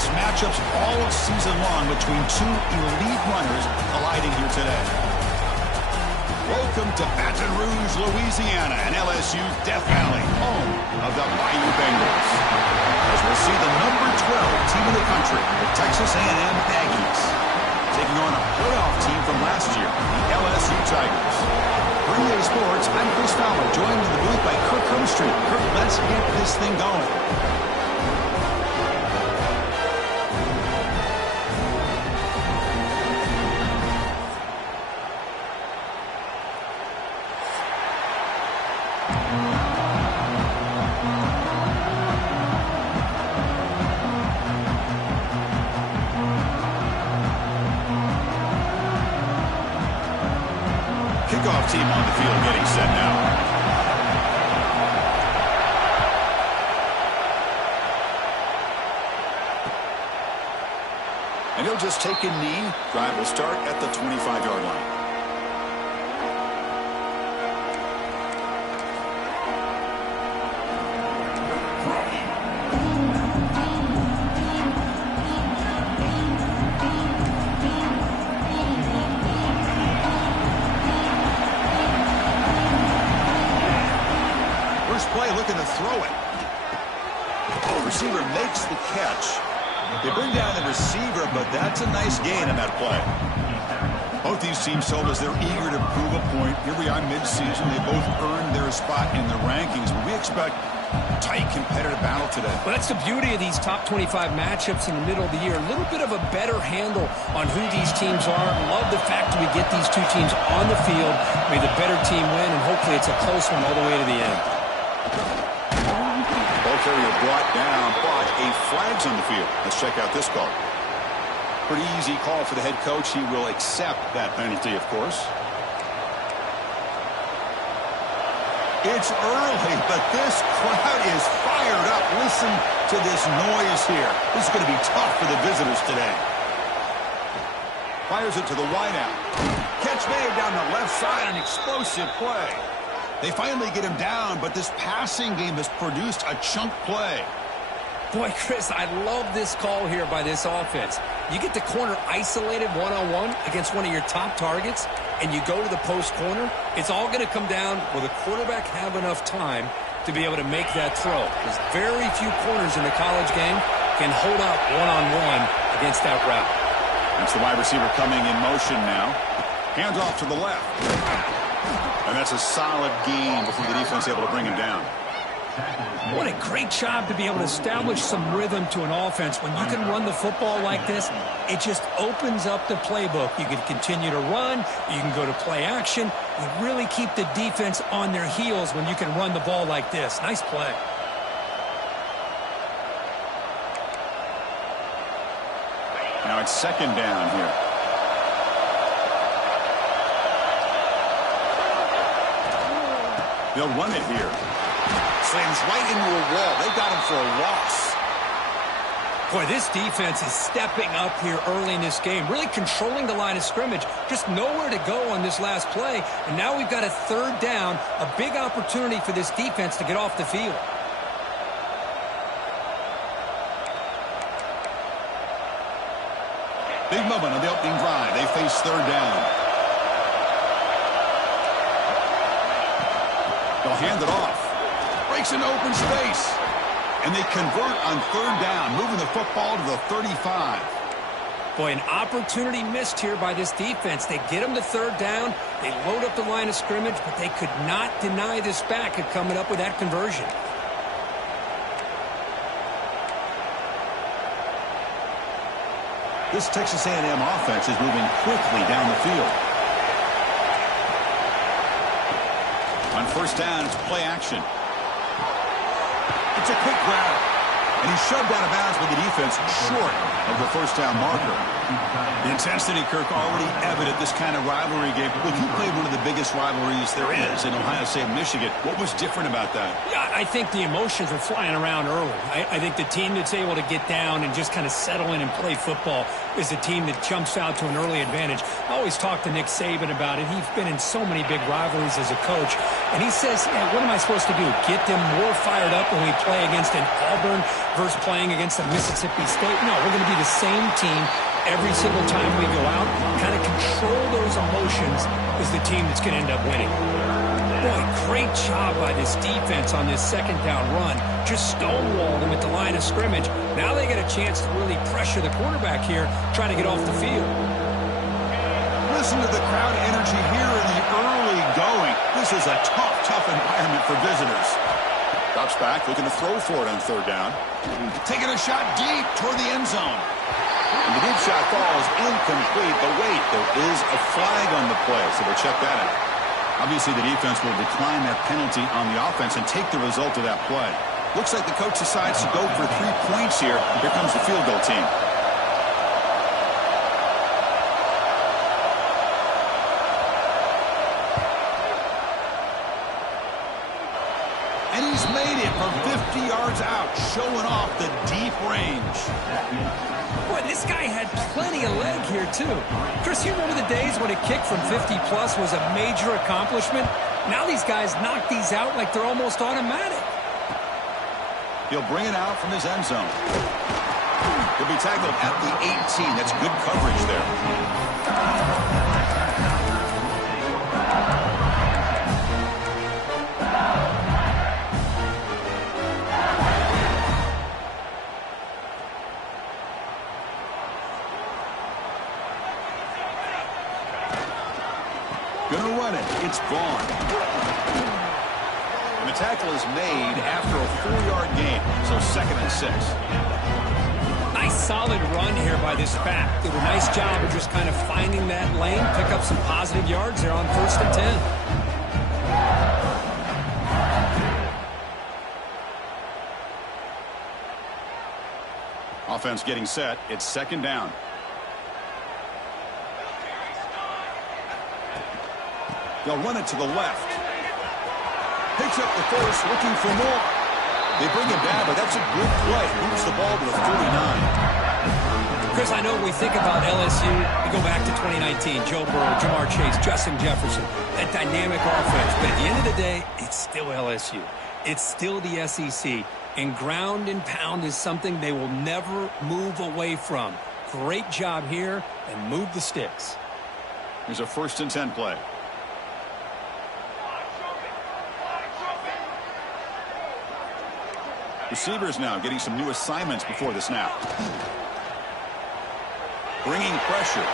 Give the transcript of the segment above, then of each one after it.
best matchups all season long between two elite runners colliding here today. Welcome to Baton Rouge, Louisiana, and LSU's Death Valley, home of the Bayou Bengals. As we'll see the number 12 team in the country, the Texas A&M Aggies, taking on a playoff team from last year, the LSU Tigers. For EA Sports, I'm Chris Fowler, joined in the booth by Kirk Humstreet. Kirk, let's get this thing going. Kickoff team on the field getting set now. And he'll just take a knee. Drive will start at the 25-yard line. Play looking to throw it. The receiver makes the catch. They bring down the receiver, but that's a nice gain in that play. Both these teams told us they're eager to prove a point. Here we are mid-season. They both earned their spot in the rankings, but we expect a tight competitive battle today. Well, that's the beauty of these top 25 matchups in the middle of the year. A little bit of a better handle on who these teams are. Love the fact that we get these two teams on the field. May the better team win, and hopefully it's a close one all the way to the end. Ball carrier brought down, but a flag's on the field. Let's check out this call. Pretty easy call for the head coach. He will accept that penalty, of course. It's early, but this crowd is fired up. Listen to this noise here. This is going to be tough for the visitors today. Fires it to the wideout. Catch made down the left side, an explosive play. They finally get him down, but this passing game has produced a chunk play. Boy, Chris, I love this call here by this offense. You get the corner isolated one-on-one against one of your top targets, and you go to the post corner, it's all going to come down will the quarterback have enough time to be able to make that throw. There's very few corners in the college game can hold up one-on-one against that route. That's the wide receiver coming in motion now. Hands off to the left. And that's a solid gain before the defense able to bring him down. What a great job to be able to establish some rhythm to an offense. When you can run the football like this, it just opens up the playbook. You can continue to run. You can go to play action. You really keep the defense on their heels when you can run the ball like this. Nice play. Now it's second down here. They'll run it here. Slams right into a wall. They got him for a loss. Boy, this defense is stepping up here early in this game, really controlling the line of scrimmage. Just nowhere to go on this last play. And now we've got a third down, a big opportunity for this defense to get off the field. Big moment on the opening drive. They face third down. They'll hand it off. Breaks into open space. And they convert on third down, moving the football to the 35. Boy, an opportunity missed here by this defense. They get them to third down. They load up the line of scrimmage, but they could not deny this back at coming up with that conversion. This Texas A&M offense is moving quickly down the field. On first down, it's play action. It's a quick grab. And he's shoved out of bounds with the defense short of the first down marker. The intensity, Kirk, already evident this kind of rivalry game. Look, you played one of the biggest rivalries there is in Ohio State and Michigan. What was different about that? Yeah, I think the emotions are flying around early. I think the team that's able to get down and just kind of settle in and play football is the team that jumps out to an early advantage. I always talk to Nick Saban about it. He's been in so many big rivalries as a coach. And he says, yeah, what am I supposed to do? Get them more fired up when we play against an Auburn versus playing against a Mississippi State? No, we're going to be the same team every single time we go out. Kind of control those emotions is the team that's going to end up winning. Boy, great job by this defense on this second down run. Just stonewalled them at the line of scrimmage. Now they get a chance to really pressure the quarterback here, trying to get off the field. Listen to the crowd energy here in the early going. This is a tough environment for visitors. Drops back, looking to throw for it on third down. Taking a shot deep toward the end zone. And the deep shot falls incomplete, but wait, there is a flag on the play, so they'll check that out. Obviously, the defense will decline that penalty on the offense and take the result of that play. Looks like the coach decides to go for 3 points here. Here comes the field goal team. And he's made it from 50 yards out, showing off the deep range. Boy, this guy had plenty of leg here, too. Chris, you remember the days when a kick from 50-plus was a major accomplishment? Now these guys knock these out like they're almost automatic. He'll bring it out from his end zone. He'll be tackled at the 18. That's good coverage there. Gonna run it. It's gone. And the tackle is made after a 4-yard gain, so 2nd and 6. Nice solid run here by this back. Did a nice job of just kind of finding that lane, pick up some positive yards there on 1st and 10. Offense getting set. It's 2nd down. They'll run it to the left. Picks up the first, looking for more. They bring him down, but that's a good play. Moves the ball to the 49. Chris, I know when we think about LSU, we go back to 2019. Joe Burrow, Jamar Chase, Justin Jefferson, that dynamic offense. But at the end of the day, it's still LSU. It's still the SEC. And ground and pound is something they will never move away from. Great job here, and move the sticks. Here's a 1st and 10 play. Receivers now getting some new assignments before the snap. Bringing pressure.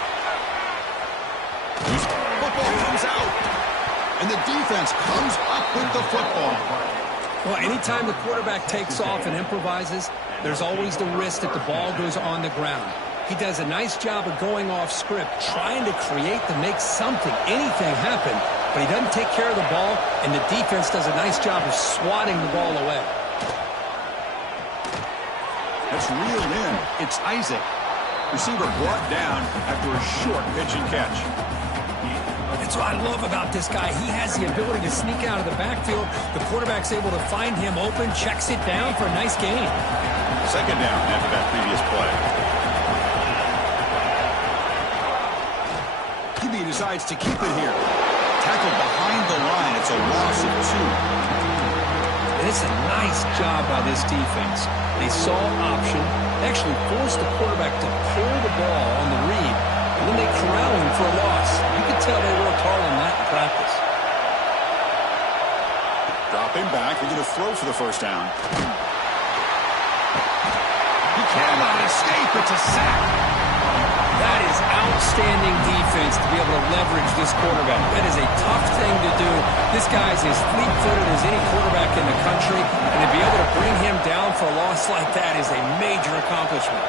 Football comes out. And the defense comes up with the football. Well, anytime the quarterback takes off and improvises, there's always the risk that the ball goes on the ground. He does a nice job of going off script, trying to create to make something, anything happen. But he doesn't take care of the ball, and the defense does a nice job of swatting the ball away. That's reeled in. It's Isaac. Receiver brought down after a short pitch and catch. That's what I love about this guy. He has the ability to sneak out of the backfield. The quarterback's able to find him open, checks it down for a nice gain. 2nd down after that previous play. QB decides to keep it here. Tackled behind the line. It's a loss of 2. And it's a nice job by this defense. They saw option, actually forced the quarterback to pull the ball on the read, and then they corral him for a loss. You can tell they worked hard on that in practice. Dropping back, they're going to throw for the 1st down. He cannot escape. It's a sack. That is outstanding defense to be able to leverage this quarterback. That is a tough thing to do. This guy's as fleet-footed as any quarterback in the country, and to be able to bring him down for a loss like that is a major accomplishment.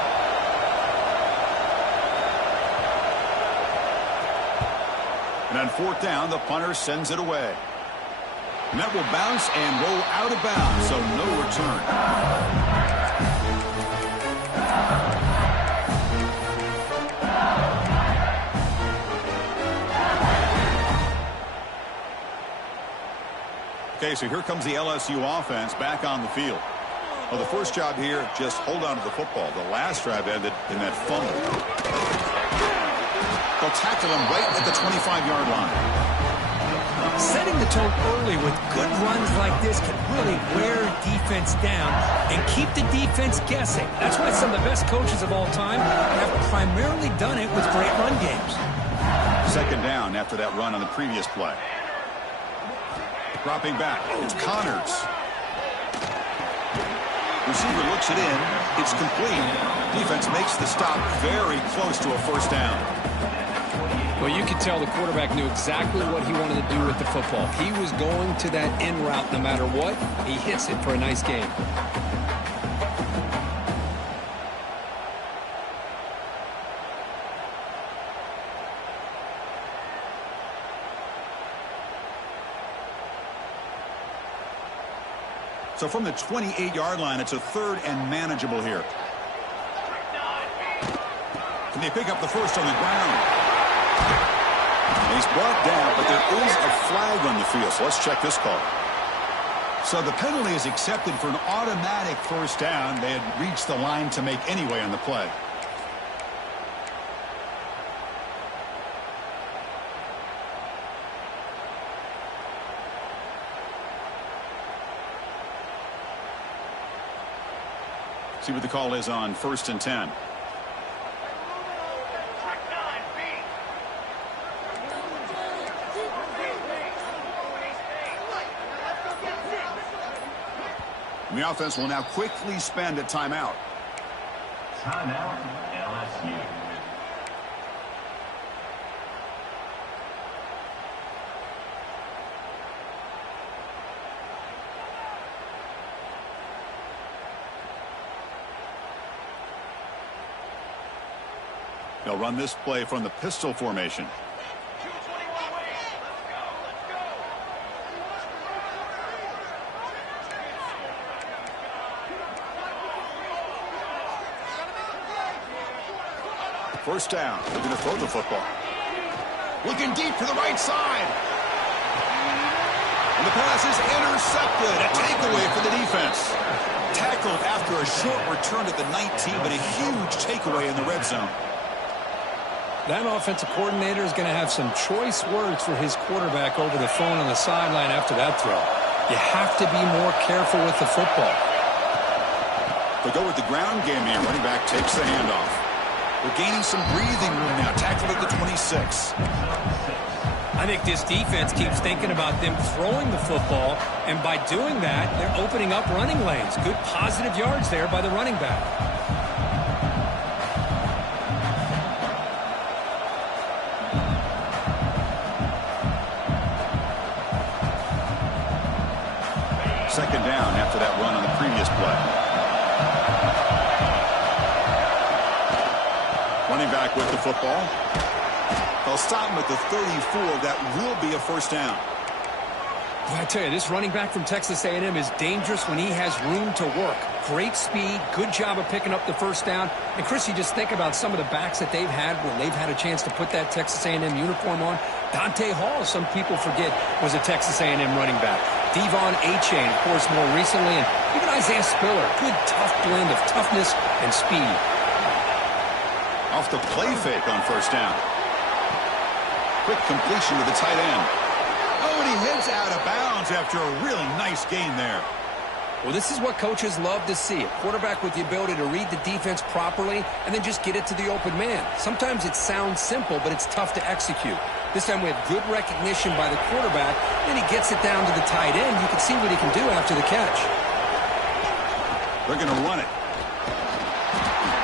And on 4th down, the punter sends it away. And that will bounce and roll out of bounds, so no return. Okay, so here comes the LSU offense back on the field. Well, the first job here, just hold on to the football. The last drive ended in that fumble. They'll tackle him right at the 25-yard line. Setting the tone early with good runs like this can really wear defense down and keep the defense guessing. That's why some of the best coaches of all time have primarily done it with great run games. Second down after that run on the previous play. Dropping back, it's Connors. Receiver looks it in. It's complete. Defense makes the stop very close to a first down. Well, you could tell the quarterback knew exactly what he wanted to do with the football. He was going to that in route no matter what. He hits it for a nice gain. So from the 28-yard line, it's a third and manageable here. Can they pick up the first on the ground? He's brought down, but there is a flag on the field, so let's check this call. So the penalty is accepted for an automatic first down. They had reached the line to make anyway on the play. See what the call is on 1st and 10. And the offense will now quickly spend a timeout. Timeout, LSU. They'll run this play from the pistol formation. First down. They're going to throw the football. Looking deep to the right side. And the pass is intercepted. A takeaway for the defense. Tackled after a short return to the 19, but a huge takeaway in the red zone. That offensive coordinator is going to have some choice words for his quarterback over the phone on the sideline after that throw. You have to be more careful with the football. They go with the ground game here. Running back takes the handoff. They're gaining some breathing room now. Tackled at the 26. I think this defense keeps thinking about them throwing the football, and by doing that, they're opening up running lanes. Good positive yards there by the running back. Second down after that run on the previous play. Running back with the football. They'll stop him at the 34. That will be a first down. I tell you, this running back from Texas A&M is dangerous when he has room to work. Great speed, good job of picking up the first down. And, Chris, you just think about some of the backs that they've had when they've had a chance to put that Texas A&M uniform on. Dante Hall, some people forget, was a Texas A&M running back. Devon Achane, of course, more recently. And even Isaiah Spiller, good tough blend of toughness and speed. Off the play fake on first down. Quick completion to the tight end. Oh, and he heads out of bounds after a really nice gain there. Well, this is what coaches love to see. A quarterback with the ability to read the defense properly and then just get it to the open man. Sometimes it sounds simple, but it's tough to execute. This time we have good recognition by the quarterback. Then he gets it down to the tight end. You can see what he can do after the catch. They're going to run it.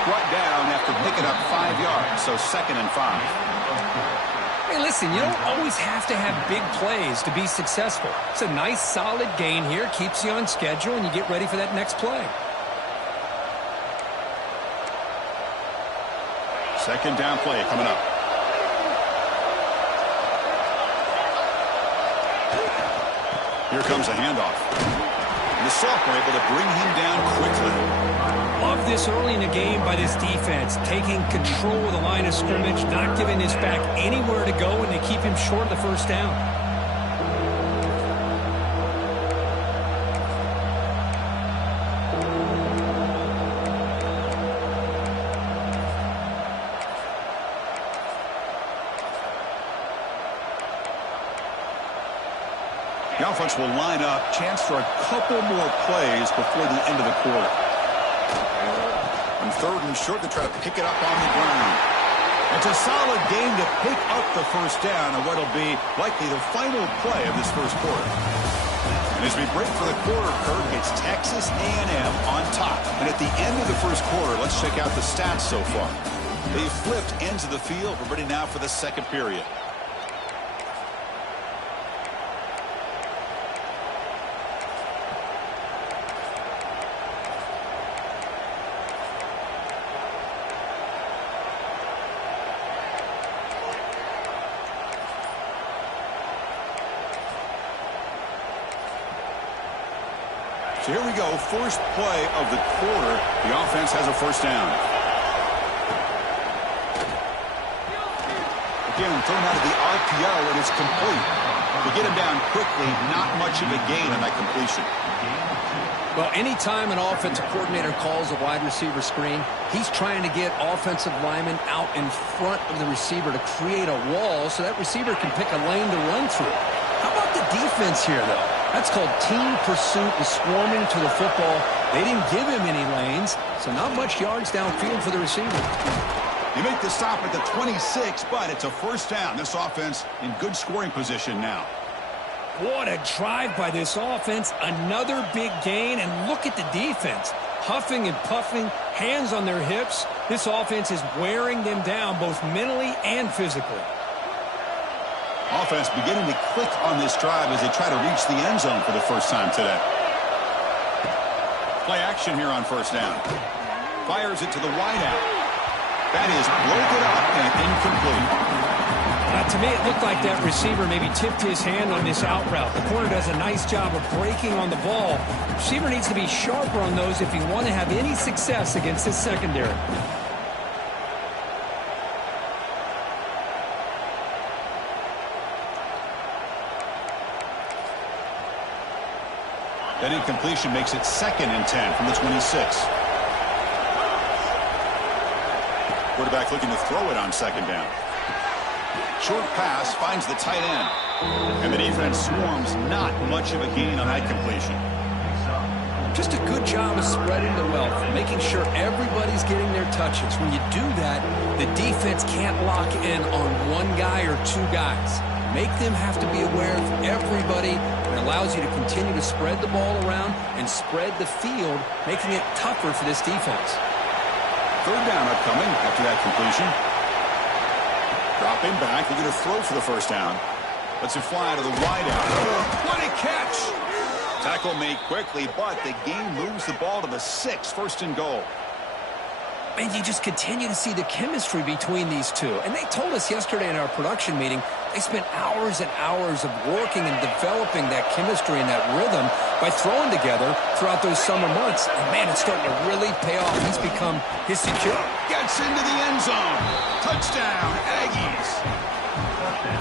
Brought down after picking up 5 yards, so 2nd and 5. Hey, listen, you don't always have to have big plays to be successful. It's a nice, solid gain here. Keeps you on schedule, and you get ready for that next play. Second down play coming up. Here comes a handoff. And the sophomore able to bring him down quickly. Love this early in the game by this defense, taking control of the line of scrimmage, not giving this back anywhere to go, and they keep him short of the first down. The offense will line up. Chance for a couple more plays before the end of the quarter. On 3rd and short, they try to pick it up on the ground. It's a solid game to pick up the first down and what will be likely the final play of this first quarter. And as we break for the quarter, Kurt, it's Texas A&M on top. And at the end of the first quarter, let's check out the stats so far. They flipped ends of the field. We're ready now for the second period. So here we go, first play of the quarter. The offense has a first down. Again, thrown out of the RPO, and it's complete. They get him down quickly, not much of a gain on that completion. Well, anytime an offensive coordinator calls a wide receiver screen, he's trying to get offensive linemen out in front of the receiver to create a wall so that receiver can pick a lane to run through. How about the defense here, though? That's called team pursuit and swarming to the football. They didn't give him any lanes, so not much yards downfield for the receiver. You make the stop at the 26, but it's a first down. This offense in good scoring position now. What a drive by this offense. Another big gain, and look at the defense. Huffing and puffing, hands on their hips. This offense is wearing them down both mentally and physically. Offense beginning to click on this drive as they try to reach the end zone for the first time today. Play action here on first down. Fires it to the wideout. That is broken up and incomplete. To me, it looked like that receiver maybe tipped his hand on this out route. The corner does a nice job of breaking on the ball. The receiver needs to be sharper on those if you want to have any success against this secondary. That incompletion makes it 2nd and 10 from the 26. Quarterback looking to throw it on 2nd down. Short pass finds the tight end. And the defense swarms, not much of a gain on that completion. Just a good job of spreading the wealth, making sure everybody's getting their touches. When you do that, the defense can't lock in on one guy or two guys. Make them have to be aware of everybody. It allows you to continue to spread the ball around and spread the field, making it tougher for this defense. 3rd down upcoming after that completion. Dropping back, they're going to throw for the first down. Lets it fly to the wideout. What a catch! Tackle made quickly, but the game moves the ball to the 6, 1st and goal. And you just continue to see the chemistry between these two. And they told us yesterday in our production meeting, they spent hours and hours of working and developing that chemistry and that rhythm by throwing together throughout those summer months. And, man, it's starting to really pay off. He's become his security. Gets into the end zone. Touchdown, Aggies.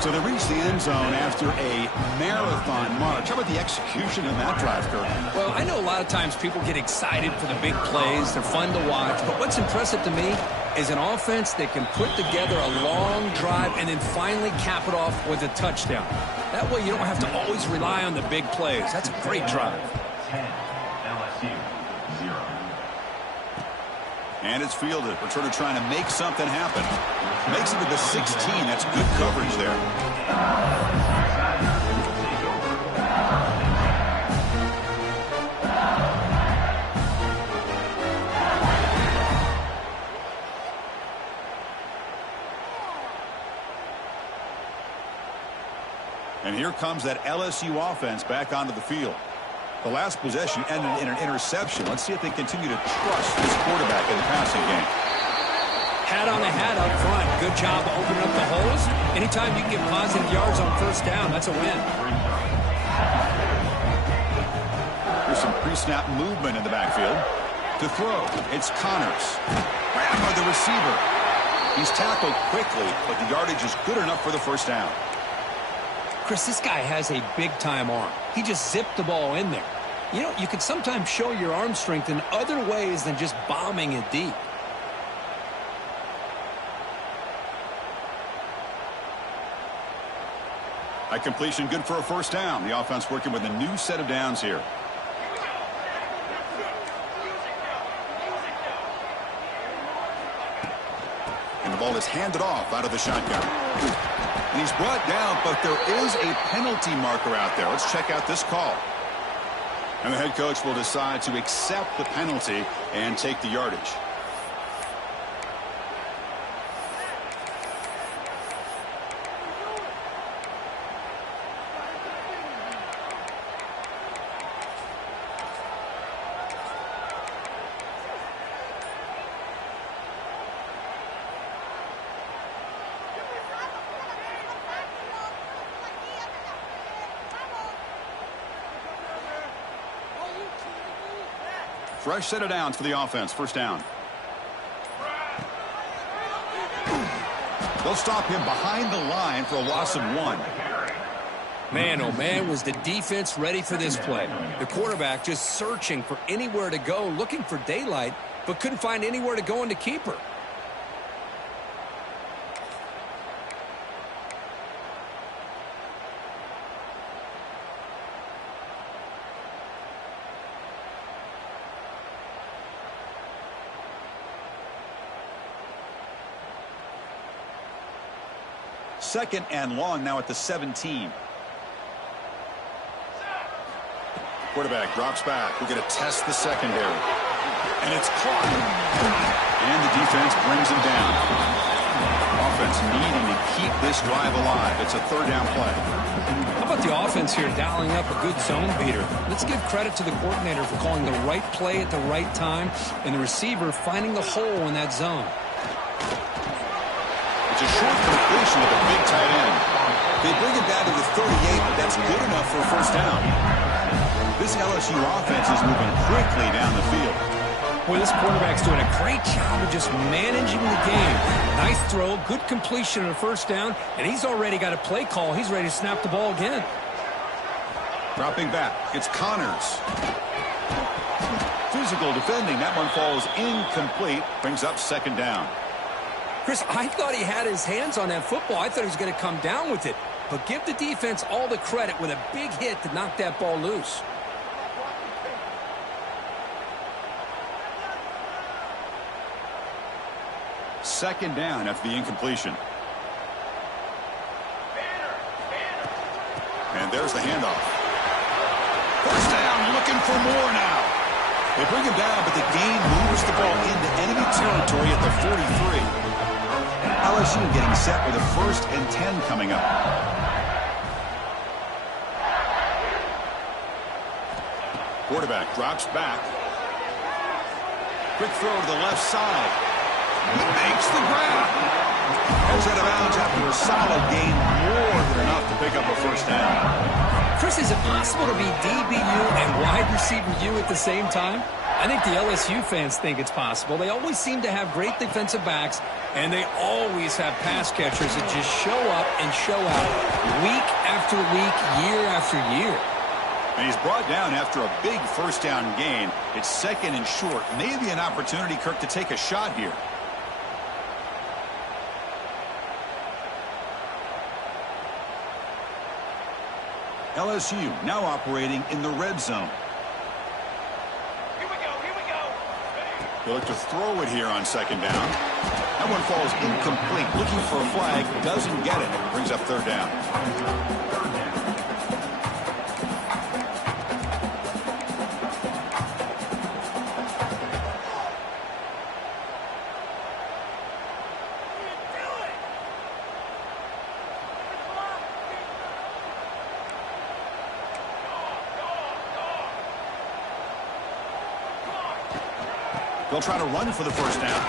So they reach the end zone after a marathon march. How about the execution in that drive, Kurt? Well, I know a lot of times people get excited for the big plays. They're fun to watch. But what's impressive to me is an offense that can put together a long drive and then finally cap it off with a touchdown. That way you don't have to always rely on the big plays. That's a great drive. 10, LSU, 0. And it's fielded. Returner trying to make something happen. Makes it to the 16. That's good coverage there. And here comes that LSU offense back onto the field. The last possession ended in an interception. Let's see if they continue to trust this quarterback in the passing game. Hat on a hat up front. Good job opening up the holes. Anytime you can get positive yards on first down, that's a win. There's some pre-snap movement in the backfield. To throw, it's Connors. Grabbed by the receiver. He's tackled quickly, but the yardage is good enough for the first down. Chris, this guy has a big-time arm. He just zipped the ball in there. You know, you can sometimes show your arm strength in other ways than just bombing it deep. A completion good for a first down. The offense working with a new set of downs here. And the ball is handed off out of the shotgun. And he's brought down, but there is a penalty marker out there. Let's check out this call. And the head coach will decide to accept the penalty and take the yardage. Fresh set of downs for the offense. First down. They'll stop him behind the line for a loss of 1. Man, oh man, was the defense ready for this play. The quarterback just searching for anywhere to go, looking for daylight, but couldn't find anywhere to go into keeper. Second and long now at the 17. Quarterback drops back. We're going to test the secondary. And it's caught. And the defense brings him down. Offense needing to keep this drive alive. It's a third down play. How about the offense here dialing up a good zone beater? Let's give credit to the coordinator for calling the right play at the right time and the receiver finding the hole in that zone. It's a short completion with a big tight end. They bring it down to the 38, but that's good enough for a first down. This LSU offense is moving quickly down the field. Boy, this quarterback's doing a great job of just managing the game. Nice throw, good completion on a first down, and he's already got a play call. He's ready to snap the ball again. Dropping back, it's Connors. Physical defending, that one falls incomplete, brings up second down. Chris, I thought he had his hands on that football. I thought he was going to come down with it. But give the defense all the credit with a big hit to knock that ball loose. Second down after the incompletion. And there's the handoff. First down, looking for more now. They bring him down, but the game moves the ball into enemy territory at the 43. LSU getting set with a 1st and 10 coming up. Quarterback drops back. Quick throw to the left side. He makes the grab. Goes out of bounds after a solid gain, more than enough to pick up a first down. Chris, is it possible to be DBU and wide receiver U at the same time? I think the LSU fans think it's possible. They always seem to have great defensive backs, and they always have pass catchers that just show up and show out week after week, year after year. And he's brought down after a big first down gain. It's second and short. Maybe an opportunity, Kirk, to take a shot here. LSU now operating in the red zone. Here we go. They look to throw it here on second down. That one falls incomplete. Looking for a flag. Doesn't get it. Brings up third down. They'll try to run for the first down.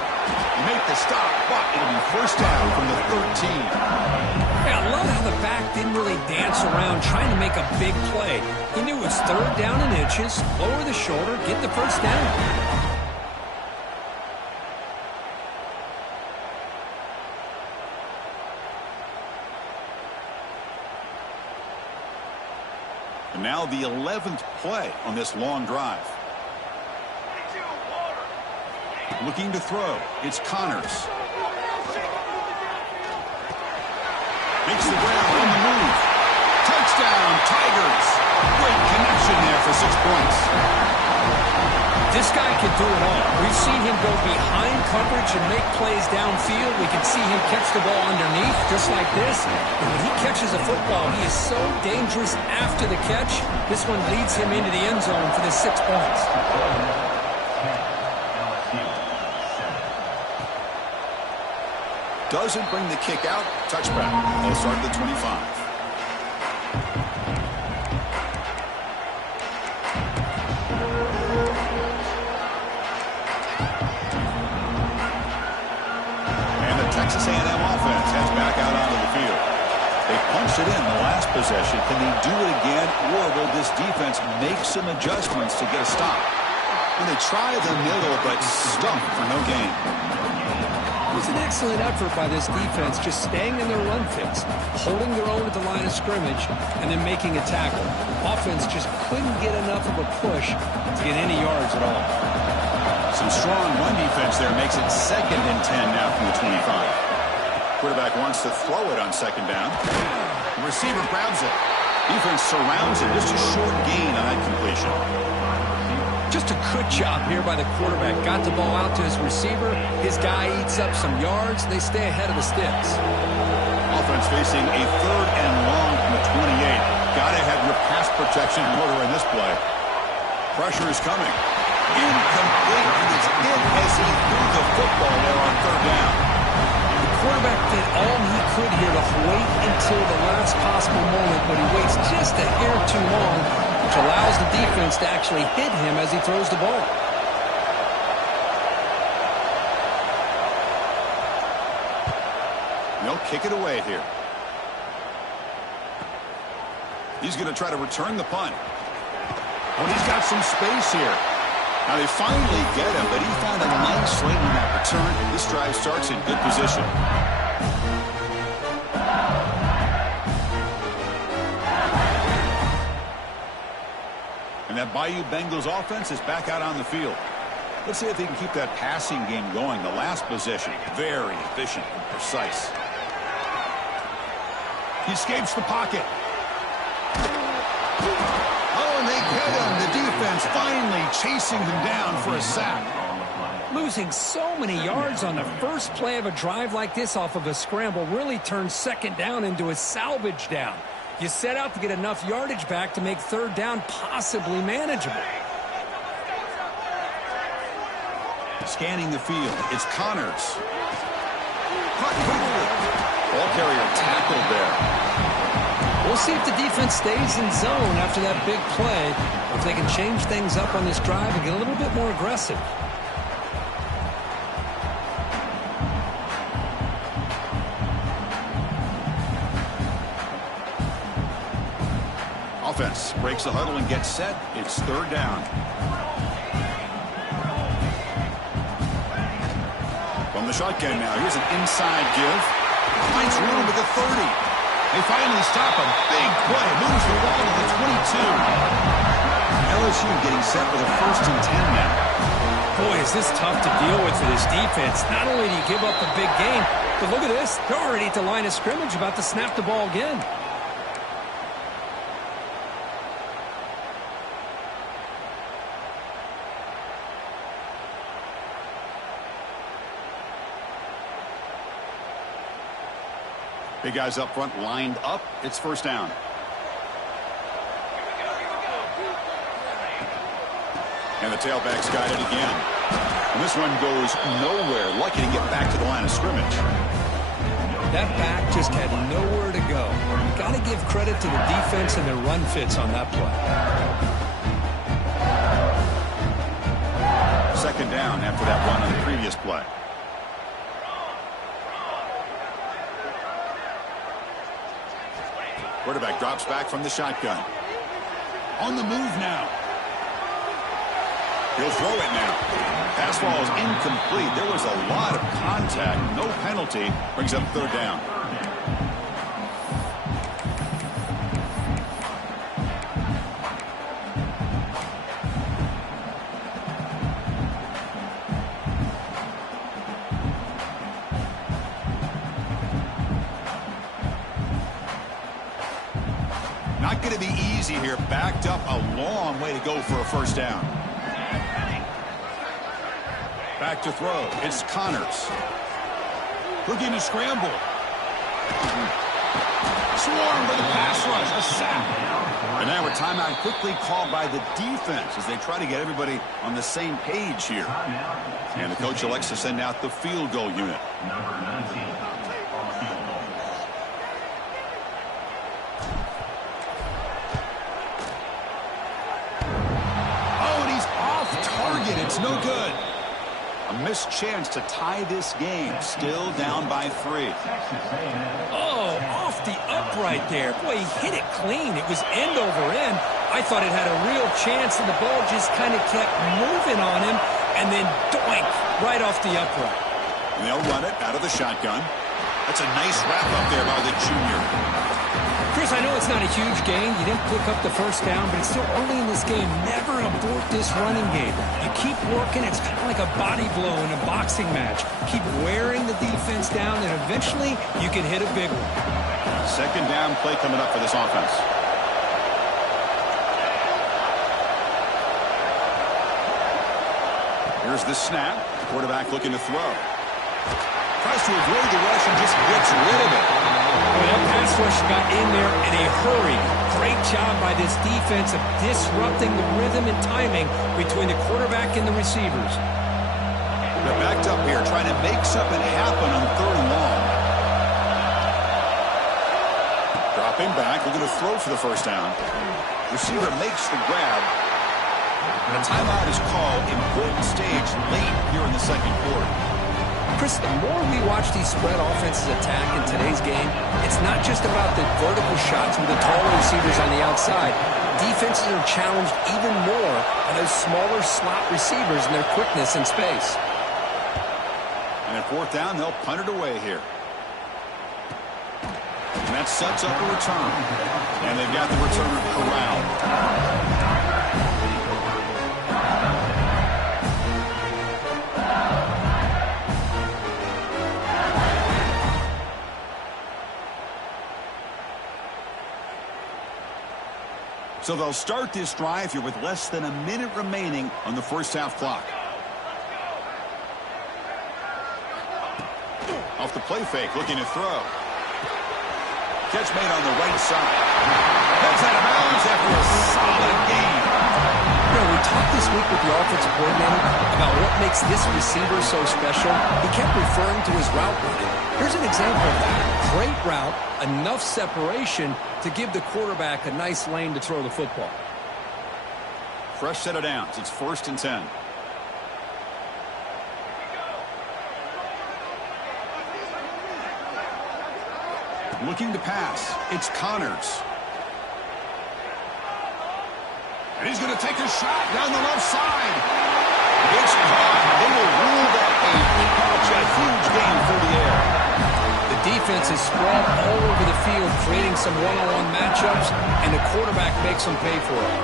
They make the stop, but it'll be first down from the 13. Yeah, I love how the back didn't really dance around trying to make a big play. He knew it was third down in inches, lower the shoulder, get the first down. And now the 11th play on this long drive. Looking to throw. It's Connors. Makes the grab on the move. Tigers. Great connection there for 6 points. This guy can do it all. We've seen him go behind coverage and make plays downfield. We can see him catch the ball underneath, just like this. And when he catches a football, he is so dangerous after the catch. This one leads him into the end zone for the 6 points. Doesn't bring the kick out. Touchback. They'll start at the 25. Texas A&M offense heads back out onto the field. They punched it in the last possession. Can they do it again, or will this defense make some adjustments to get a stop? When they try the middle, but stumped for no gain. It was an excellent effort by this defense, just staying in their run fits, holding their own at the line of scrimmage, and then making a tackle. Offense just couldn't get enough of a push to get any yards at all. Some strong run defense there makes it 2nd and 10 now from the 25. Quarterback wants to throw it on 2nd down. The receiver grabs it. Defense surrounds it. Just a short gain on that completion. Just a good job here by the quarterback. Got the ball out to his receiver. His guy eats up some yards. They stay ahead of the sticks. Offense facing a 3rd and long from the 28. Got to have your pass protection in order in this play. Pressure is coming. Incomplete, and it's hit as he threw the football there on 3rd down. The quarterback did all he could here to wait until the last possible moment, but he waits just a hair too long, which allows the defense to actually hit him as he throws the ball. They'll kick it away here. He's going to try to return the punt. Oh, he's got some space here. Now they finally get him, but he found a nice lane in that return. This drive starts in good position. And that Bayou Bengals offense is back out on the field. Let's see if they can keep that passing game going. The last possession, very efficient and precise. He escapes the pocket. Oh, and they get him. The defense finally chasing them down for a sack. Losing so many yards on the first play of a drive like this off of a scramble really turns 2nd down into a salvage down. You set out to get enough yardage back to make 3rd down possibly manageable. Scanning the field, it's Connors. Caught quickly. Ball carrier tackled there. We'll see if the defense stays in zone after that big play, or if they can change things up on this drive and get a little bit more aggressive. Offense breaks the huddle and gets set. It's 3rd down. From the shotgun now, here's an inside give. Finds room at the 30. They finally stop him. Big play. Moves the ball to the 22. LSU getting set with a 1st and 10 now. Boy, is this tough to deal with for this defense. Not only do you give up a big gain, but look at this. They're already at the line of scrimmage about to snap the ball again. Big guys up front lined up. It's 1st down. And the tailback's got it again. And this one goes nowhere. Lucky to get back to the line of scrimmage. That back just had nowhere to go. Got to give credit to the defense and their run fits on that play. 2nd down after that run on the previous play. Quarterback drops back from the shotgun. On the move now. He'll throw it now. Pass ball is incomplete. There was a lot of contact. No penalty. Brings up 3rd down. Not going to be easy here. Backed up a long way to go for a first down. Back to throw. It's Connors. Looking to scramble. Swarm for the pass rush. A sack. And now a timeout quickly called by the defense as they try to get everybody on the same page here. And the coach elects to send out the field goal unit. Number 19. It's no good. A missed chance to tie this game. Still down by 3. Oh, off the upright there. Boy, he hit it clean. It was end over end. I thought it had a real chance, and the ball just kind of kept moving on him, and then doink, right off the upright. And they'll run it out of the shotgun. That's a nice wrap-up there by the junior. Chris, I know it's not a huge gain. You didn't pick up the first down, but it's still early in this game. Never abort this running game. You keep working. It's kind of like a body blow in a boxing match. Keep wearing the defense down, and eventually you can hit a big one. Second down play coming up for this offense. Here's the snap. Quarterback looking to throw. Tries to avoid the rush and just gets rid of it. Well, that pass rush got in there in a hurry. Great job by this defense of disrupting the rhythm and timing between the quarterback and the receivers. They're backed up here, trying to make something happen on 3rd and long. Dropping back, looking to throw for the first down. Receiver makes the grab. And a timeout is called. Important stage late here in the second quarter. Chris, the more we watch these spread offenses attack in today's game, it's not just about the vertical shots with the taller receivers on the outside. Defenses are challenged even more by those smaller slot receivers and their quickness in space. And at 4th down, they'll punt it away here. And that sets up a return. And they've got the returner corralled. So they'll start this drive here with less than a minute remaining on the first half clock. Off the play fake, looking to throw. Catch made on the right side. That's out of bounds after a solid gain. You know, we talked this week with the offensive coordinator about what makes this receiver so special. He kept referring to his route running. Here's an example of that. Great route, enough separation to give the quarterback a nice lane to throw the football. Fresh set of downs. It's 1st and 10. Looking to pass. It's Connors. And he's going to take a shot down the left side. It's caught. They will rule that a huge gain through the air. The defense is spread all over the field, creating some one-on-one matchups, and the quarterback makes them pay for it.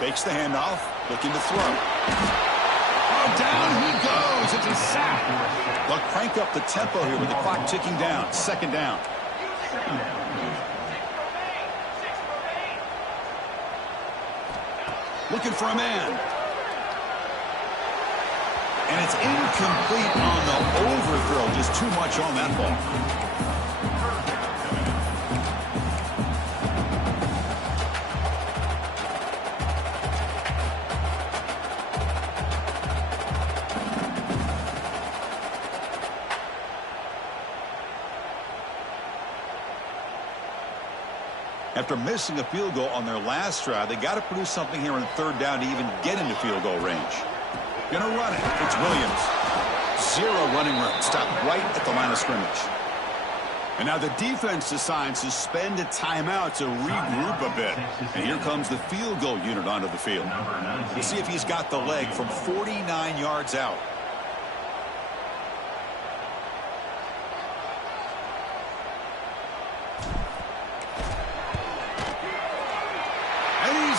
Fakes the handoff, looking to throw. Oh, down he goes. It's a sack. They'll crank up the tempo here with the clock ticking down. 2nd down. Looking for a man. And it's incomplete on the overthrow. Just too much on that ball. After missing a field goal on their last drive, they got to produce something here on 3rd down to even get into field goal range. Gonna run it. It's Williams. 0 running room. Stopped right at the line of scrimmage. And now the defense decides to spend a timeout to regroup a bit. And here comes the field goal unit onto the field. We'll see if he's got the leg from 49 yards out.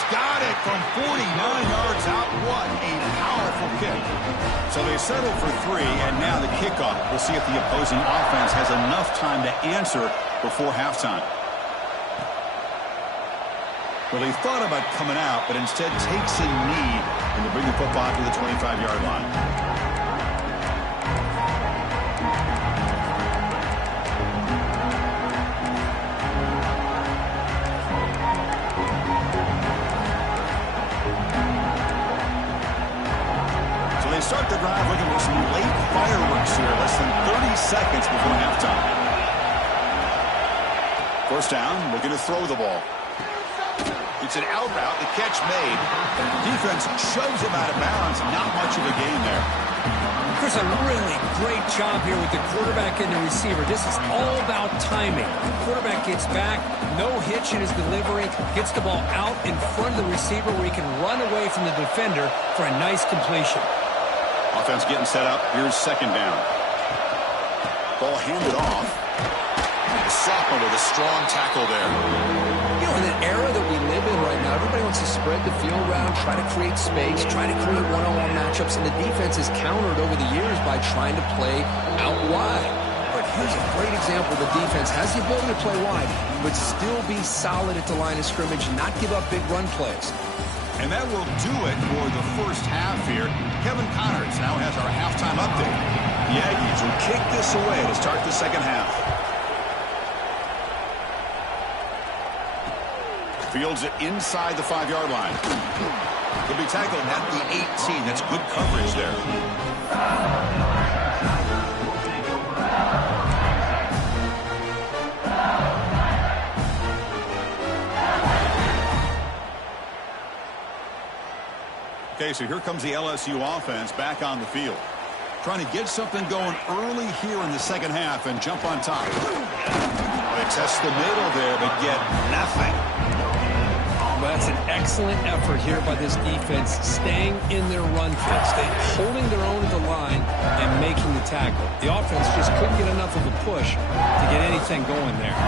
Got it from 49 yards out. What a powerful kick. So they settle for 3, and now the kickoff. We'll see if the opposing offense has enough time to answer before halftime. Well, he thought about coming out, but instead takes a knee, and they bring the football to the 25-yard line. Start the drive looking for some late fireworks here. Less than 30 seconds before halftime. First down, looking to throw the ball. It's an out route, the catch made. Defense shoves him out of bounds. Not much of a gain there. Chris, a really great job here with the quarterback and the receiver. This is all about timing. The quarterback gets back, no hitch in his delivery, gets the ball out in front of the receiver where he can run away from the defender for a nice completion. Offense getting set up. Here's second down. Ball handed off. The sophomore with a strong tackle there. You know, in an era that we live in right now, everybody wants to spread the field around, try to create space, try to create one-on-one matchups, and the defense is countered over the years by trying to play out wide. But here's a great example. The defense has the ability to play wide, but still be solid at the line of scrimmage, not give up big run plays. And that will do it for the first half here. Kevin Connors now has our halftime update. The Aggies will kick this away to start the second half. Fields it inside the 5-yard line. He'll be tackled at the 18. That's good coverage there. Okay, so here comes the LSU offense back on the field. Trying to get something going early here in the second half and jump on top. They test the middle there, but get nothing. Well, that's an excellent effort here by this defense, staying in their run fits, holding their own at the line and making the tackle. The offense just couldn't get enough of a push to get anything going there.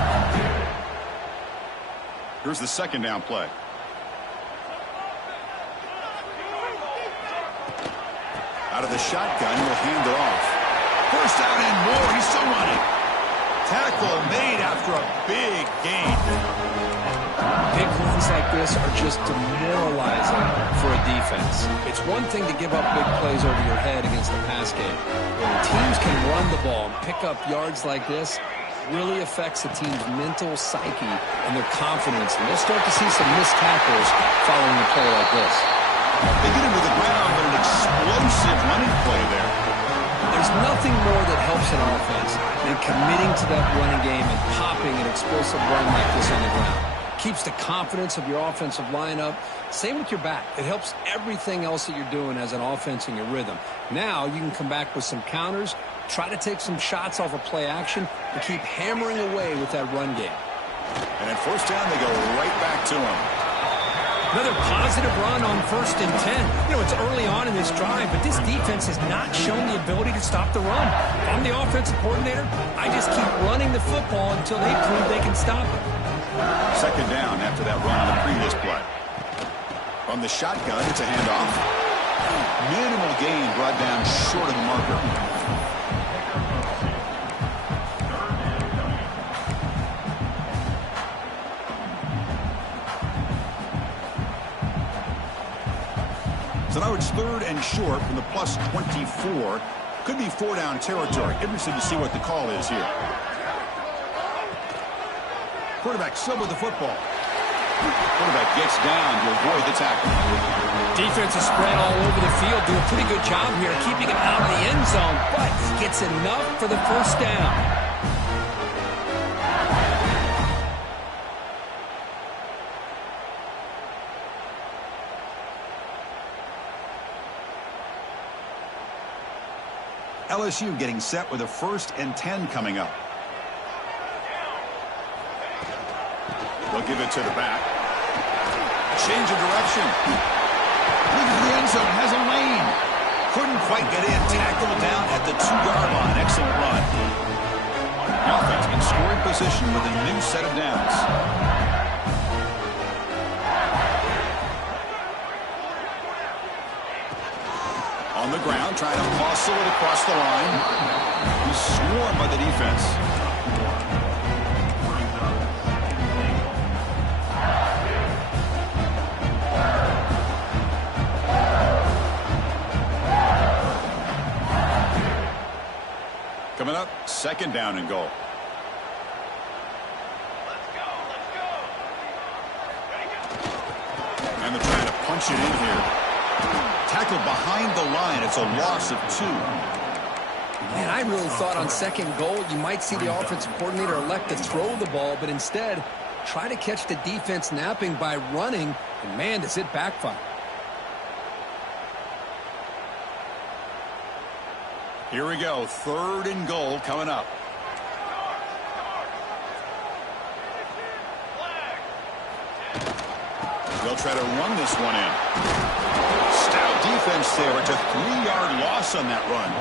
Here's the second down play. Out of the shotgun, he'll hand it off. First down and more. He's still running. Tackle made after a big gain. Big runs like this are just demoralizing for a defense. It's one thing to give up big plays over your head against the pass game. When teams can run the ball and pick up yards like this, really affects the team's mental psyche and their confidence. And you'll start to see some missed tackles following a play like this. They get him to the ground, but an explosive running play there. There's nothing more that helps an offense than committing to that running game and popping an explosive run like this on the ground. Keeps the confidence of your offensive lineup. Same with your back. It helps everything else that you're doing as an offense in your rhythm. Now you can come back with some counters, try to take some shots off of play action, and keep hammering away with that run game. And at first down, they go right back to him. Another positive run on 1st and 10. You know, it's early on in this drive, but this defense has not shown the ability to stop the run. If I'm the offensive coordinator, I just keep running the football until they prove they can stop it. Second down after that run on the previous play. From the shotgun, it's a handoff. Minimal gain brought down short of the marker. So now it's 3rd and short from the plus 24. Could be 4-down territory. Interested to see what the call is here. Quarterback still with the football. Quarterback gets down to avoid the tackle. Defense is spread all over the field. Do a pretty good job here keeping him out of the end zone, but he gets enough for the first down. LSU getting set with a 1st and 10 coming up. They'll give it to the back. Change of direction. Looking for the end zone. Has a lane. Couldn't quite get in. Tackled down at the 2-yard line. Excellent run. The offense in scoring position with a new set of downs. On the ground, trying to muscle it across the line. He's swarmed by the defense. Coming up, second down and goal. Let's go. And they're trying to punch it in here. Tackled behind the line. It's a loss of 2. Man, I really thought on second goal you might see the offensive coordinator elect to throw the ball, but instead try to catch the defense napping by running, and man, does it backfire. Here we go, third and goal coming up. They'll try to run this one in. Stout defense there. It's a 3-yard loss on that run.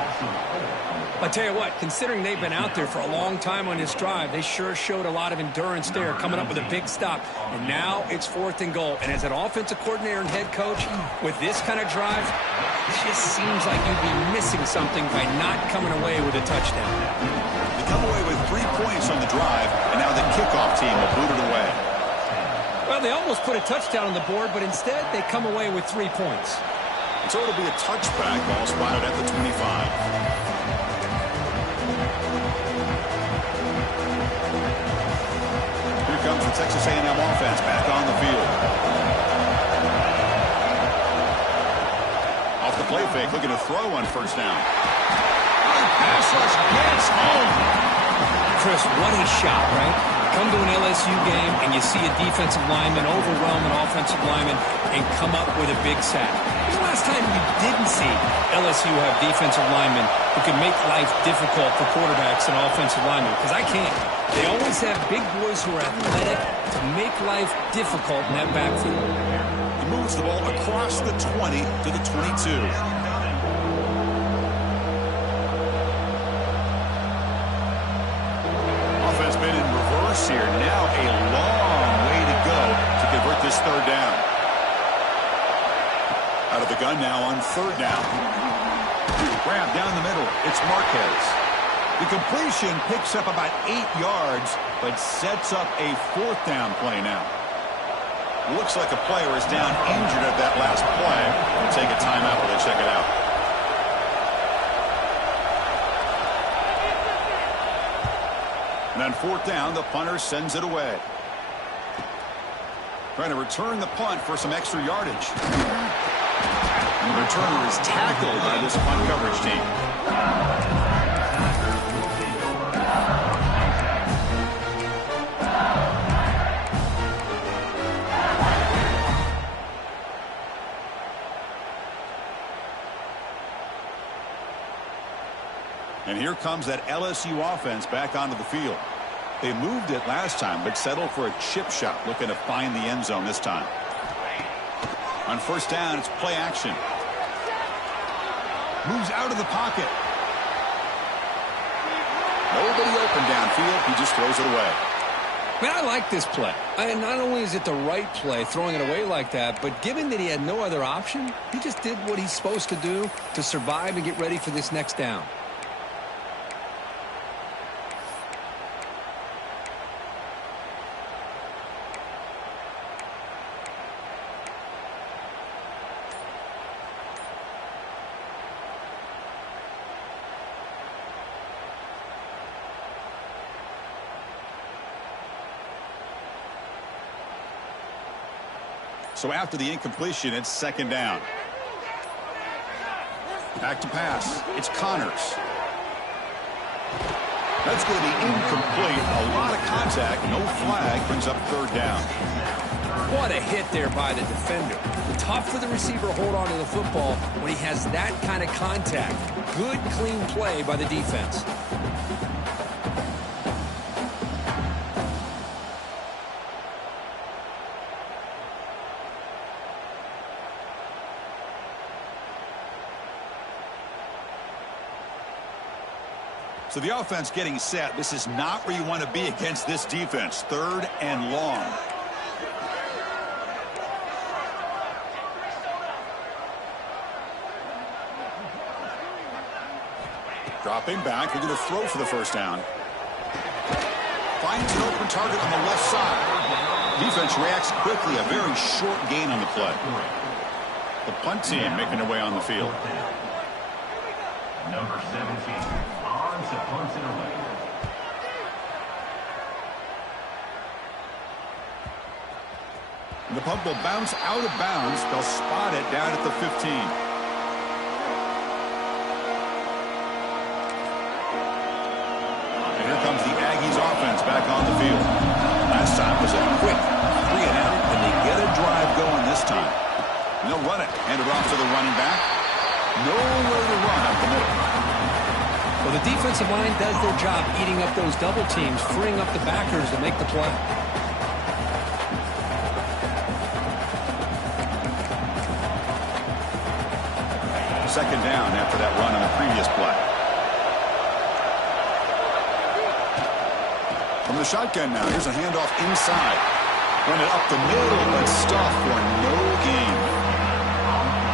I tell you what, considering they've been out there for a long time on this drive, they sure showed a lot of endurance there, coming up with a big stop. And now it's fourth and goal. And as an offensive coordinator and head coach, with this kind of drive, it just seems like you'd be missing something by not coming away with a touchdown. They come away with 3 points on the drive, and now the kickoff team will boot it away. Well, they almost put a touchdown on the board, but instead they come away with 3 points. And so it'll be a touchback ball spotted at the 25. Here comes the Texas A&M offense back on the field. Off the play fake, looking to throw on first down. Pass rush gets home. Chris, what a shot, right? Come to an LSU game and you see a defensive lineman overwhelm an offensive lineman and come up with a big sack. When's the last time you didn't see LSU have defensive linemen who can make life difficult for quarterbacks and offensive linemen? Because I can't. They always have big boys who are athletic to make life difficult in that backfield. He moves the ball across the 20 to the 22. Offense been in reverse here. Now a long way to go to convert this third down. Out of the gun now on third down. Grab down the middle. It's Marquez. The completion picks up about 8 yards, but sets up a fourth down play now. Looks like a player is down injured at that last play. We'll take a timeout while they check it out. And on fourth down, the punter sends it away. Trying to return the punt for some extra yardage. And the returner is tackled by this punt coverage team. And here comes that LSU offense back onto the field. They moved it last time, but settled for a chip shot, looking to find the end zone this time. On first down, it's play action. Moves out of the pocket. Nobody open downfield. He just throws it away. Man, I like this play. And not only is it the right play, throwing it away like that, but given that he had no other option, he just did what he's supposed to do to survive and get ready for this next down. So after the incompletion, it's second down. Back to pass. It's Connors. That's going to be incomplete. A lot of contact. No flag. Brings up third down. What a hit there by the defender. Tough for the receiver to hold on to the football when he has that kind of contact. Good, clean play by the defense. So the offense getting set. This is not where you want to be against this defense. Third and long. Dropping back, they're going to throw for the first down. Finds an open target on the left side. Defense reacts quickly, a very short gain on the play. The punt team making their way on the field. Number 17, on to punt it away. The punt will bounce out of bounds. They'll spot it down at the 15. Comes the Aggies offense back on the field. Last time was a quick 3 and out, and they get a drive going this time. And they'll run it. Hand it off to the running back. Nowhere to run up the middle. Well, the defensive line does their job eating up those double teams, freeing up the backers to make the play. Second down after that run on the previous play. From the shotgun now, here's a handoff inside. Run it up the middle, but stuff for no gain.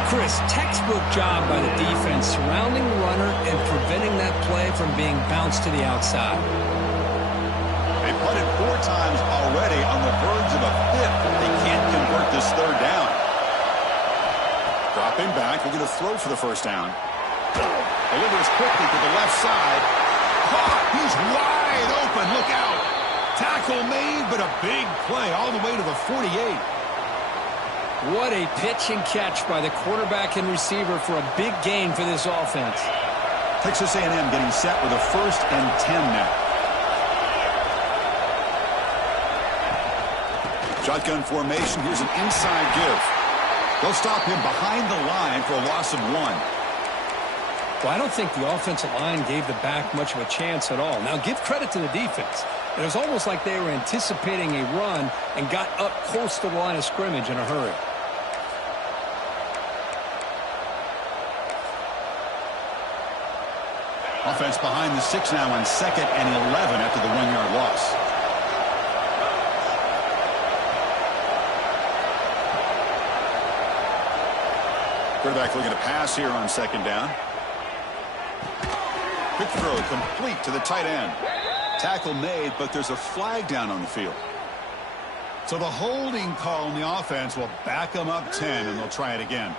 Chris, textbook job by the defense surrounding the runner and preventing that play from being bounced to the outside. They punted 4 times already, on the verge of a 5th. They can't convert this third down. Dropping back, they're going to throw for the first down. Delivers quickly to the left side. Caught! He's wide open. Look out! Tackle made, but a big play all the way to the 48. What a pitch and catch by the quarterback and receiver for a big gain for this offense. Texas A&M getting set with a 1st and 10 now. Shotgun formation. Here's an inside give. They'll stop him behind the line for a loss of 1. Well, I don't think the offensive line gave the back much of a chance at all. Now, give credit to the defense. It was almost like they were anticipating a run and got up close to the line of scrimmage in a hurry. Offense behind the 6 now on 2nd and 11 after the 1-yard loss. Quarterback looking to pass here on 2nd down. Quick throw complete to the tight end. Tackle made, but there's a flag down on the field. So the holding call on the offense will back them up 10, and they'll try it again.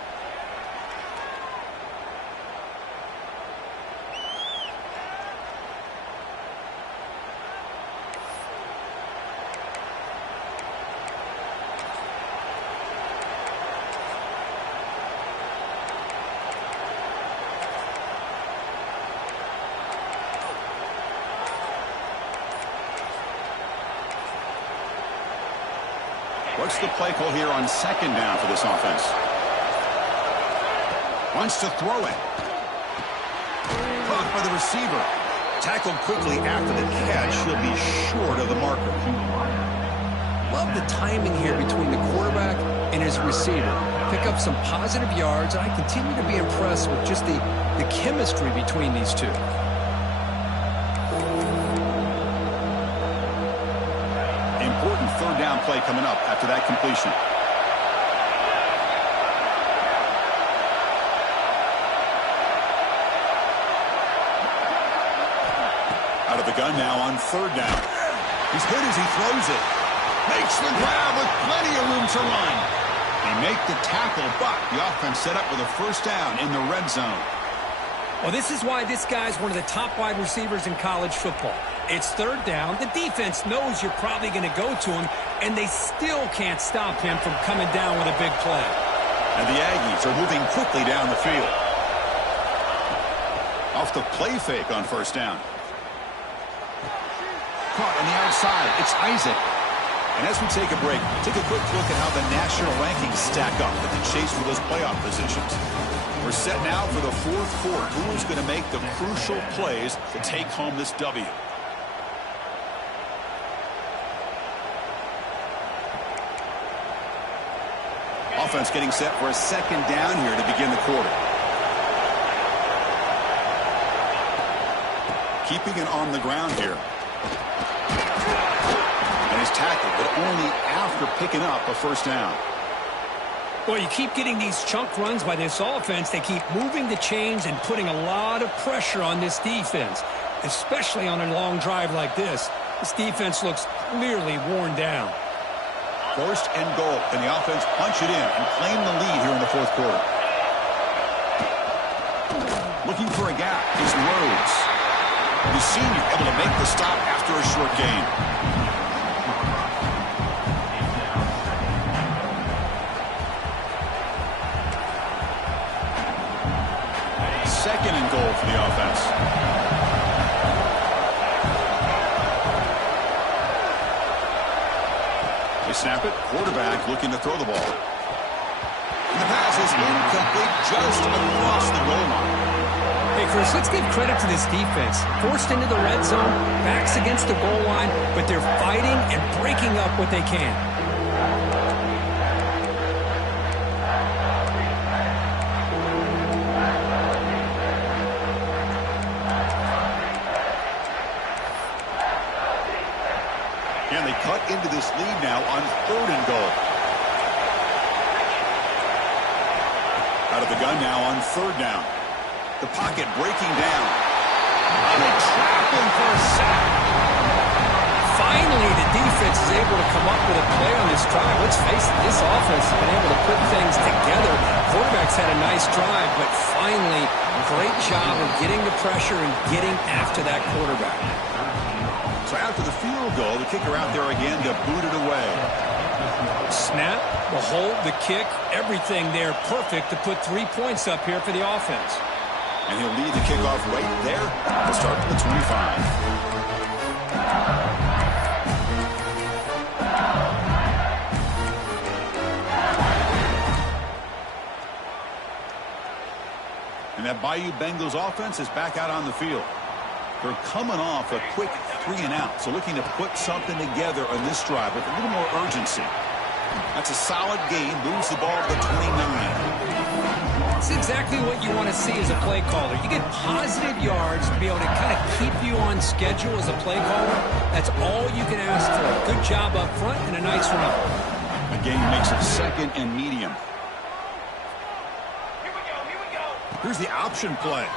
What's the play call here on 2nd down for this offense? Wants to throw it. Caught by the receiver. Tackled quickly after the catch. He'll be short of the marker. Love the timing here between the quarterback and his receiver. Pick up some positive yards, and I continue to be impressed with just the chemistry between these two. Important 3rd down play coming up after that completion. Out of the gun now on 3rd down. He's hit as he throws it. Makes the grab with plenty of room to run. They make the tackle, but the offense set up with a 1st down in the red zone. Well, this is why this guy's one of the top wide receivers in college football. It's 3rd down. The defense knows you're probably going to go to him, and they still can't stop him from coming down with a big play. And the Aggies are moving quickly down the field. Off the play fake on 1st down. Caught on the outside. It's Isaac. And as we take a break, take a quick look at how the national rankings stack up in the chase for those playoff positions. We're set now for the 4th quarter. Who's going to make the crucial plays to take home this W? Offense getting set for a 2nd down here to begin the quarter. Keeping it on the ground here. And he's tackled, but only after picking up a 1st down. Well, you keep getting these chunk runs by this offense. They keep moving the chains and putting a lot of pressure on this defense, especially on a long drive like this. This defense looks clearly worn down. First and goal. Can the offense punch it in and claim the lead here in the fourth quarter? Looking for a gap is Rhodes. The senior able to make the stop after a short gain. Second and goal for the offense. They snap it. Quarterback looking to throw the ball. And the pass is incomplete just across the goal line. Hey, Chris, let's give credit to this defense. Forced into the red zone, backs against the goal line, but they're fighting and breaking up what they can. And they cut into this lead now on third and goal. Out of the gun now on third down. The pocket breaking down. And they trap him for a sack. Finally, the defense is able to come up with a play on this drive. Let's face it, this offense has been able to put things together. Quarterback's had a nice drive, but finally, great job of getting the pressure and getting after that quarterback. So after the field goal, the kicker out there again to boot it away. Snap, the hold, the kick, everything there perfect to put 3 points up here for the offense. And he'll lead the kickoff right there. We'll start at the 25. And that Bayou Bengals offense is back out on the field. They're coming off a quick 3-and-out, so looking to put something together on this drive with a little more urgency. That's a solid gain, moves the ball to the 29. It's exactly what you want to see as a play caller. You get positive yards to be able to kind of keep you on schedule as a play caller. That's all you can ask for. Good job up front and a nice run. The game makes it second and medium. Here we go. Here's the option play.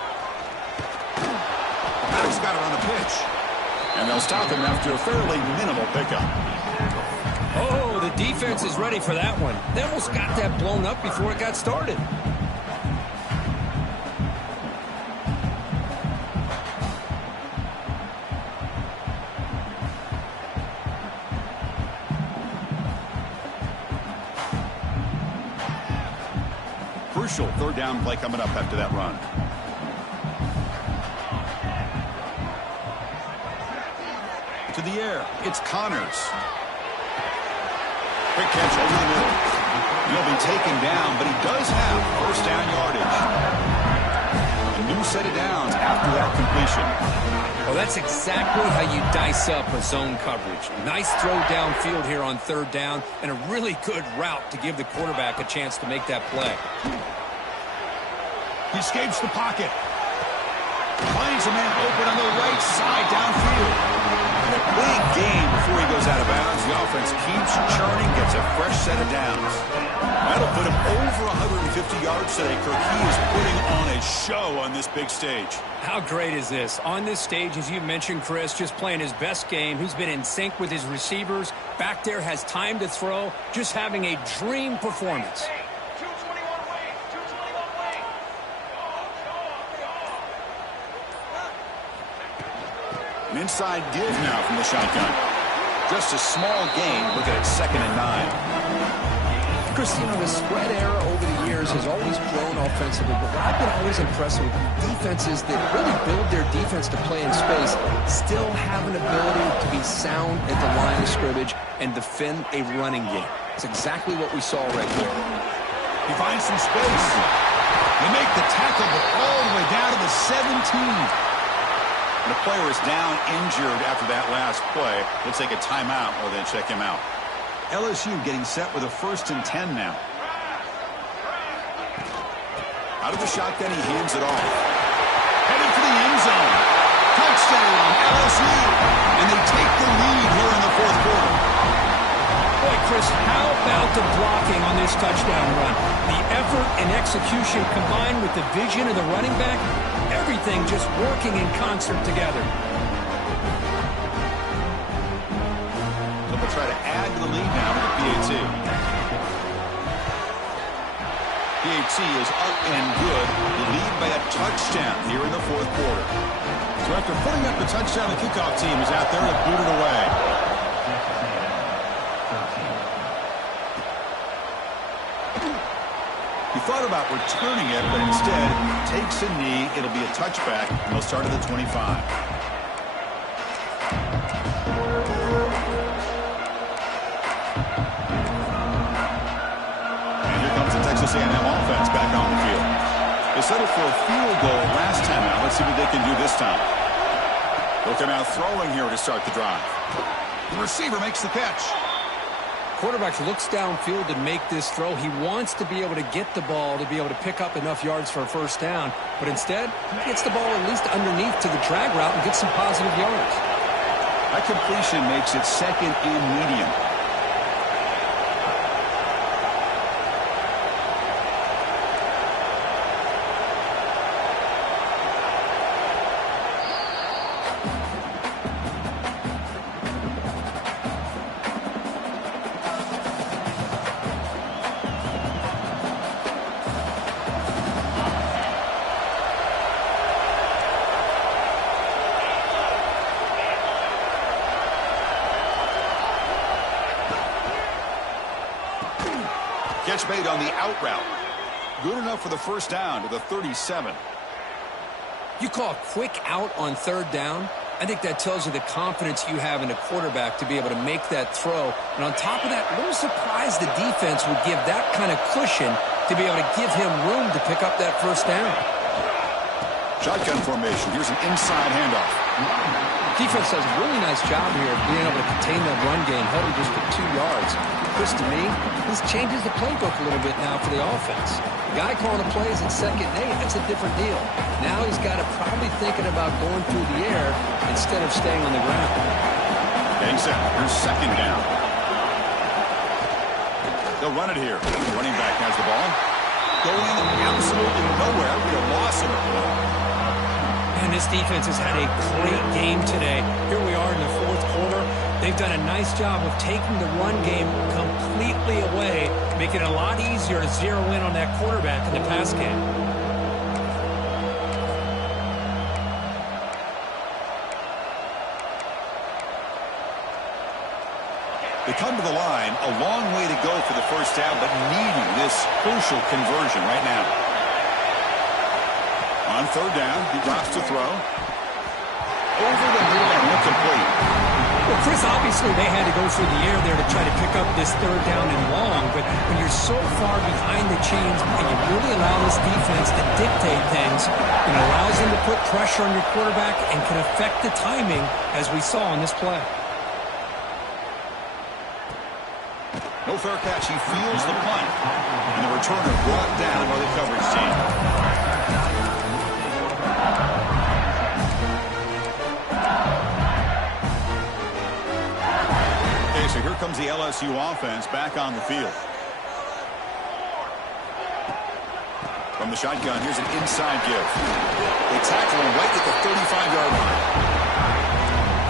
He's got it on the pitch. And they'll stop him after a fairly minimal pickup. Oh, the defense is ready for that one. They almost got that blown up before it got started. Crucial third down play coming up after that run. To the air, it's Connors. Quick catch over the middle. He'll be taken down, but he does have first down yardage. A new set of downs after that completion. Well, that's exactly how you dice up a zone coverage. Nice throw downfield here on third down, and a really good route to give the quarterback a chance to make that play. He escapes the pocket. Finds a man open on the right side downfield. And a big gain before he goes out of bounds. The offense keeps churning, gets a fresh set of downs. That'll put him over 150 yards today, Kirk. He is putting on a show on this big stage. How great is this? On this stage, as you mentioned, Chris, just playing his best game. He's been in sync with his receivers. Back there, has time to throw. Just having a dream performance. 221 wing. 221 wing. An inside give now from the shotgun. Just a small gain. Looking at 2nd and 9. Chris, you know, the spread era over the years has always grown offensively, but what I've been always impressed with defenses that really build their defense to play in space still have an ability to be sound at the line of scrimmage and defend a running game. It's exactly what we saw right here. He finds some space. They make the tackle, but all the way down to the 17. The player is down injured after that last play. They'll take a timeout or they check him out. LSU getting set with a 1st and 10 now. Out of the shotgun, he hands it off. Headed for the end zone. Touchdown, LSU. And they take the lead here in the fourth quarter. Boy, Chris, how about the blocking on this touchdown run? The effort and execution combined with the vision of the running back, everything just working in concert together. So they'll try to add to the lead now with the PAT. PAT is up and good. The lead by a touchdown here in the fourth quarter. So after putting up the touchdown, the kickoff team is out there to boot it away. He thought about returning it, but instead takes a knee. It'll be a touchback, and they'll start at the 25. And here comes the Texas A&M offense back on the field. They settled for a field goal last time out. Let's see what they can do this time. They'll come out throwing here to start the drive. The receiver makes the catch. Quarterback looks downfield to make this throw. He wants to be able to get the ball to be able to pick up enough yards for a first down. But instead, he gets the ball at least underneath to the drag route and gets some positive yards. That completion makes it second and medium. Catch made on the out route. Good enough for the first down to the 37. You call a quick out on third down. I think that tells you the confidence you have in a quarterback to be able to make that throw. And on top of that, a little surprised the defense would give that kind of cushion to be able to give him room to pick up that first down. Shotgun formation. Here's an inside handoff. Defense does a really nice job here of being able to contain that run game, held him just for 2 yards. Chris, to me, this changes the playbook a little bit now for the offense. The guy calling the plays at second and 8, that's a different deal. Now he's got to probably thinking about going through the air instead of staying on the ground. Getting set. Here's second down. They'll run it here. The running back has the ball. Going absolutely nowhere. We have lost him. And this defense has had a great game today. Here we are in the fourth quarter. They've done a nice job of taking the run game completely away, making it a lot easier to zero in on that quarterback in the pass game. They come to the line, a long way to go for the first down, but needing this crucial conversion right now. On third down, he drops to throw. Over the middle and incomplete. Well, Chris, obviously they had to go through the air there to try to pick up this third down and long, but when you're so far behind the chains and you really allow this defense to dictate things, it allows them to put pressure on your quarterback and can affect the timing, as we saw on this play. No fair catch. He feels the punt. And the returner brought down by the coverage team. Okay, so here comes the LSU offense back on the field. From the shotgun, here's an inside give. They tackle him right at the 35-yard line.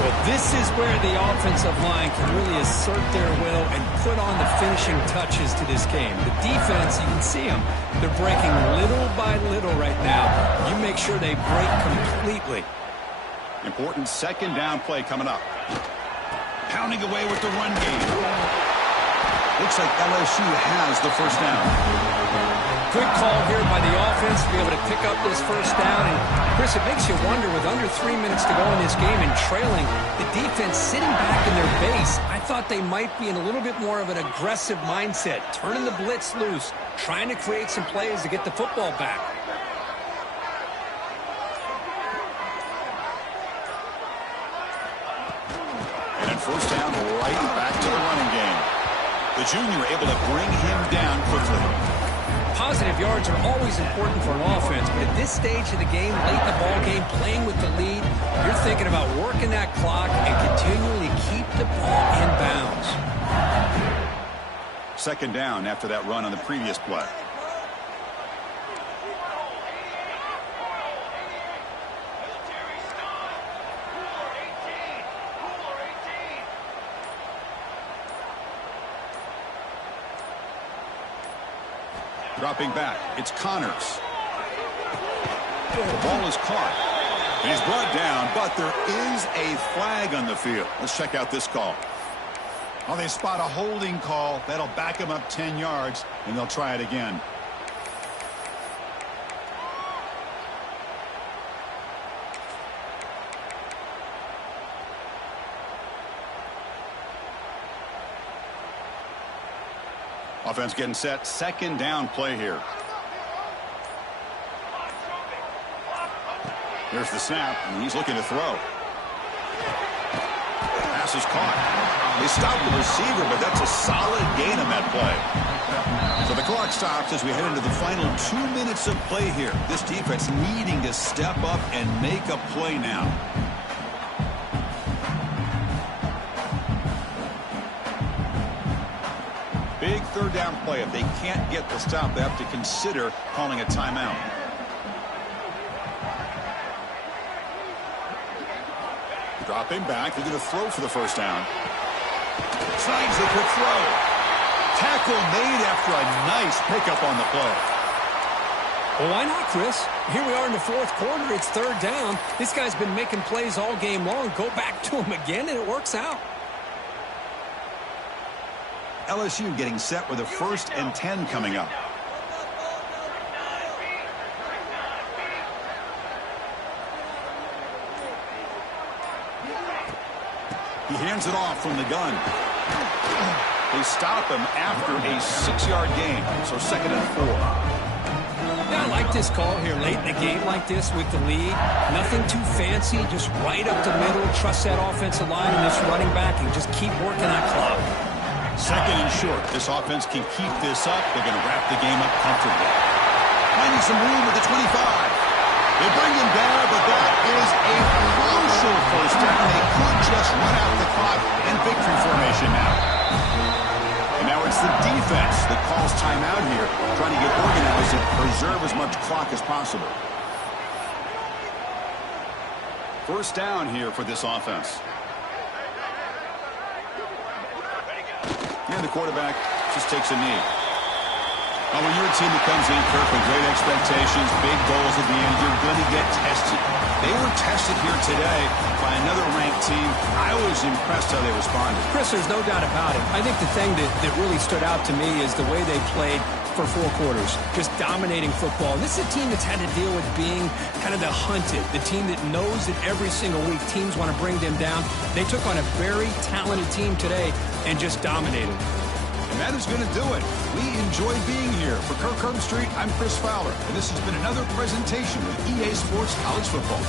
Well, this is where the offensive line can really assert their will and put on the finishing touches to this game. The defense, you can see them. They're breaking little by little right now. You make sure they break completely. Important second down play coming up. Pounding away with the run game. Looks like LSU has the first down. Good call here by the offense to be able to pick up this first down. And, Chris, it makes you wonder, with under 3 minutes to go in this game and trailing, the defense sitting back in their base, I thought they might be in a little bit more of an aggressive mindset, turning the blitz loose, trying to create some plays to get the football back. And first down, right back to the running game. The junior able to bring him down quickly. Positive yards are always important for an offense, but at this stage of the game, late in the ball game, playing with the lead, you're thinking about working that clock and continuing to keep the ball in bounds. Second down after that run on the previous play. Dropping back, it's Connors. The ball is caught. He's brought down, but there is a flag on the field. Let's check out this call. Well, they spot a holding call. That'll back him up 10 yards, and they'll try it again. Offense getting set. Second down play here. There's the snap, and he's looking to throw. Pass is caught. They stopped the receiver, but that's a solid gain on that play. So the clock stops as we head into the final 2 minutes of play here. This defense needing to step up and make a play now. Big third down play. If they can't get the stop, they have to consider calling a timeout. Dropping back. They're going to throw for the first down. Signs a quick throw. Tackle made after a nice pickup on the play. Well, why not, Chris? Here we are in the fourth quarter. It's third down. This guy's been making plays all game long. Go back to him again, and it works out. LSU getting set with a 1st and 10 coming up. He hands it off from the gun. They stop him after a 6-yard gain, so 2nd and 4. Yeah, I like this call here late in the game like this with the lead. Nothing too fancy, just right up the middle. Trust that offensive line and this running back and just keep working that clock. 2nd and short. This offense can keep this up. They're going to wrap the game up comfortably. Finding some room at the 25. They bring him down, but that is a crucial first down. They could just run out the clock in victory formation now. And now it's the defense that calls timeout here, trying to get organized and preserve as much clock as possible. First down here for this offense. And the quarterback just takes a knee. Oh, when you're a team that comes in, Kirk, with great expectations, big goals at the end, you're going to get tested. They were tested here today by another ranked team. I was impressed how they responded. Chris, there's no doubt about it. I think the thing that really stood out to me is the way they played for 4 quarters, just dominating football. This is a team that's had to deal with being kind of the hunted, the team that knows that every single week teams want to bring them down. They took on a very talented team today and just dominated. And that is going to do it. We enjoy being here. For Kirk Street, I'm Chris Fowler, and this has been another presentation of EA Sports College Football.